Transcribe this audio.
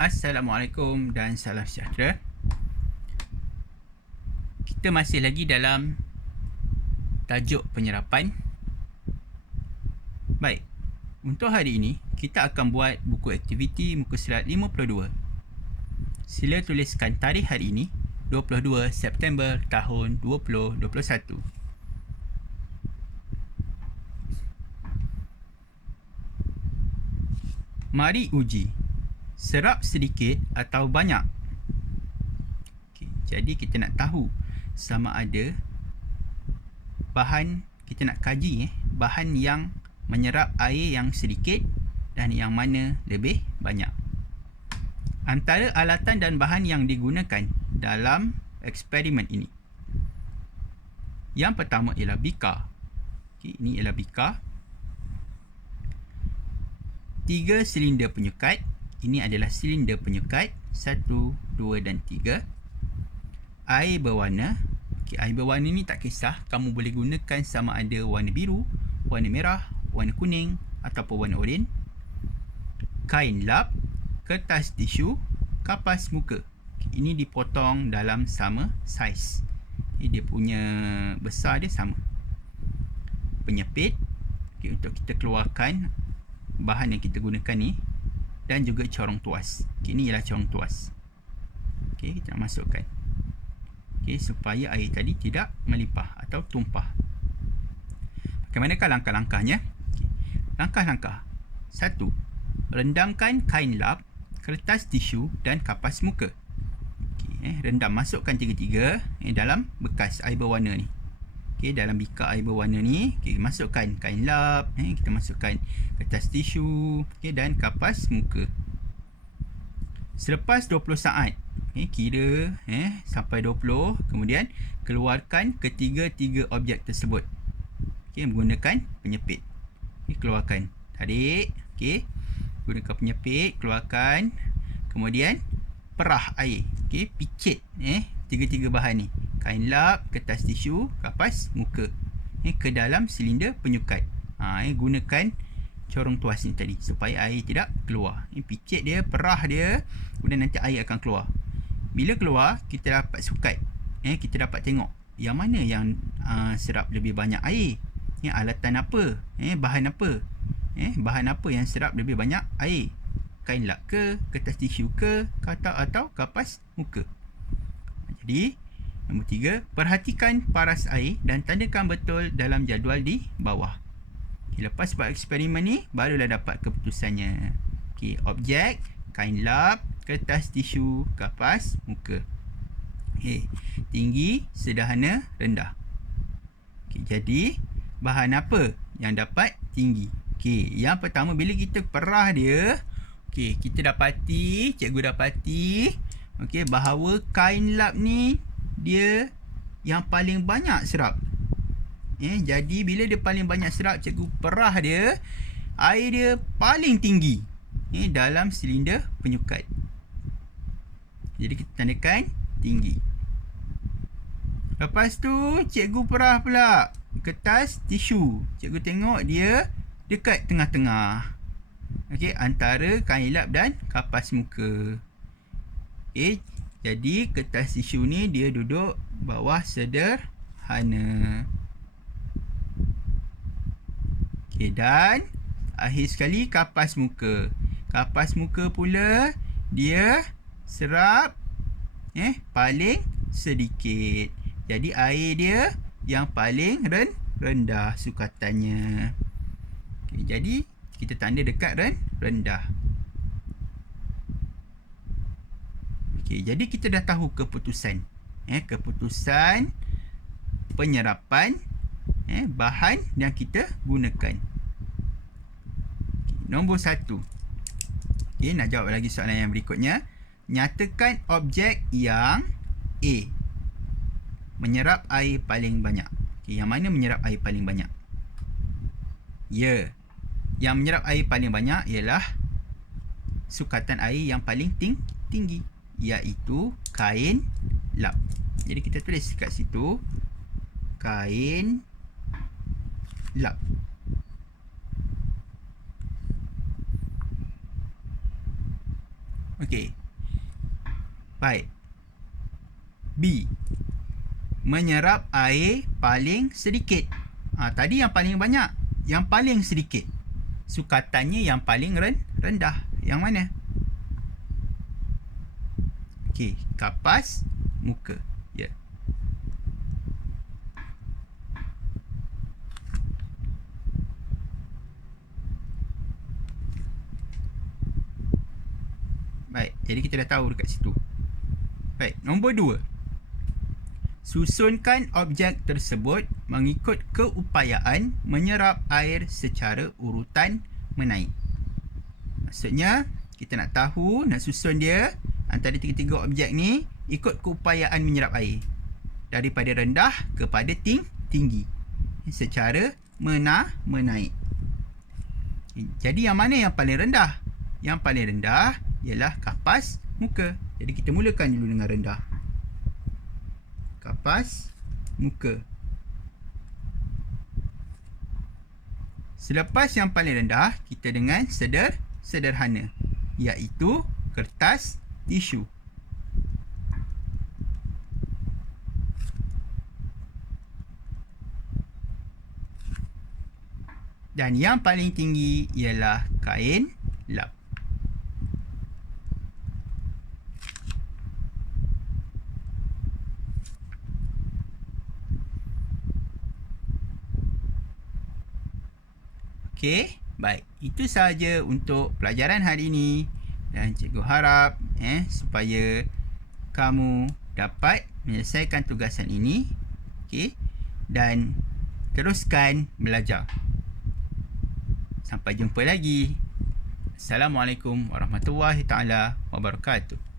Assalamualaikum dan salam sejahtera. Kita masih lagi dalam tajuk penyerapan. Baik, untuk hari ini kita akan buat buku aktiviti muka surat 52. Sila tuliskan tarikh hari ini 22 September tahun 2021. Mari uji. Serap sedikit atau banyak? Okay, jadi kita nak tahu sama ada bahan, kita nak kaji bahan yang menyerap air yang sedikit dan yang mana lebih banyak. Antara alatan dan bahan yang digunakan dalam eksperimen ini. Yang pertama ialah bikar. Okay, ini ialah bikar. 3 silinder penyukat. Ini adalah silinder penyukat 1, 2 dan 3. Air berwarna. Okay, air berwarna ni tak kisah. Kamu boleh gunakan sama ada warna biru, warna merah, warna kuning ataupun warna oranye. Kain lap, kertas tisu, kapas muka. Okay, ini dipotong dalam sama saiz. Okay, dia punya besar dia sama. Penyepit. Okay, untuk kita keluarkan bahan yang kita gunakan ni. Dan juga corong tuas. Okay, ini ialah corong tuas. Okay, kita nak masukkan. Okay, supaya air tadi tidak melimpah atau tumpah. Bagaimanakah langkah-langkahnya? Okay. Langkah-langkah. 1. Rendamkan kain lap, kertas tisu dan kapas muka. Okay, rendam, masukkan tiga-tiga dalam bekas air berwarna ni. Okay, dalam bikar air berwarna ni, okay, masukkan kain lap, kita masukkan kertas tisu, okay, dan kapas muka. Selepas 20 saat, kira sampai 20, kemudian keluarkan ketiga-tiga objek tersebut. Okay, menggunakan penyepit. Okay, keluarkan. Tarik. Okay, gunakan penyepit, keluarkan. Kemudian perah air. Okay, picit tiga-tiga bahan ni. Kain lap, kertas tisu, kapas muka ke dalam silinder penyukat. Gunakan corong tuas ni tadi supaya air tidak keluar. Picit dia, perah dia, kemudian nanti air akan keluar. Bila keluar, kita dapat sukat. Kita dapat tengok yang mana yang serap lebih banyak air. Alatan apa? Bahan apa? Bahan apa yang serap lebih banyak air? Kain lap ke, kertas tisu ke, atau kapas muka. Jadi nombor 3, perhatikan paras air dan tandakan betul dalam jadual di bawah. Okay, lepas buat eksperimen ni, barulah dapat keputusannya. Okay, objek, kain lap, kertas tisu, kapas muka. Okay, tinggi, sederhana, rendah. Okay, jadi, bahan apa yang dapat tinggi? Okay, yang pertama, bila kita perah dia, okay, kita dapati, cikgu dapati, okay, bahawa kain lap ni, dia yang paling banyak serap. Jadi bila dia paling banyak serap, cikgu perah dia, air dia paling tinggi dalam silinder penyukat. Jadi kita tandakan tinggi. Lepas tu cikgu perah pula kertas tisu. Cikgu tengok dia dekat tengah-tengah. Okey, antara kain lap dan kapas muka. Okey, jadi kertas tisu ni dia duduk bawah sederhana. Okey, dan akhir sekali kapas muka. Kapas muka pula dia serap paling sedikit. Jadi air dia yang paling rendah sukatannya. Okey, jadi kita tanda dekat rendah. Okay, jadi kita dah tahu keputusan. Keputusan penyerapan bahan yang kita gunakan. Okay, nombor 1. Okay, nak jawab lagi soalan yang berikutnya. Nyatakan objek yang A menyerap air paling banyak. Okay, yang mana menyerap air paling banyak? Ya. Yang menyerap air paling banyak ialah sukatan air yang paling tinggi, iaitu kain lap. Jadi kita tulis kat situ kain lap. Okey. Baik. B. Menyerap air paling sedikit. Tadi yang paling banyak. Yang paling sedikit. Sukatannya yang paling rendah. Yang mana? Okey. Kapas muka. Ya. Yeah. Baik. Jadi kita dah tahu dekat situ. Baik. Nombor 2. Susunkan objek tersebut mengikut keupayaan menyerap air secara urutan menaik. Maksudnya, kita nak tahu, nak susun dia antara tiga-tiga objek ni ikut keupayaan menyerap air. Daripada rendah kepada tinggi. Secara menaik. Jadi yang mana yang paling rendah? Yang paling rendah ialah kapas muka. Jadi kita mulakan dulu dengan rendah. Kapas muka. Selepas yang paling rendah, kita dengan sederhana, iaitu kertas tisu. Dan yang paling tinggi ialah kain lap. Okey, baik. Itu sahaja untuk pelajaran hari ini. Dan cikgu harap supaya kamu dapat menyelesaikan tugasan ini. Okey. Dan teruskan belajar. Sampai jumpa lagi. Assalamualaikum warahmatullahi taala wabarakatuh.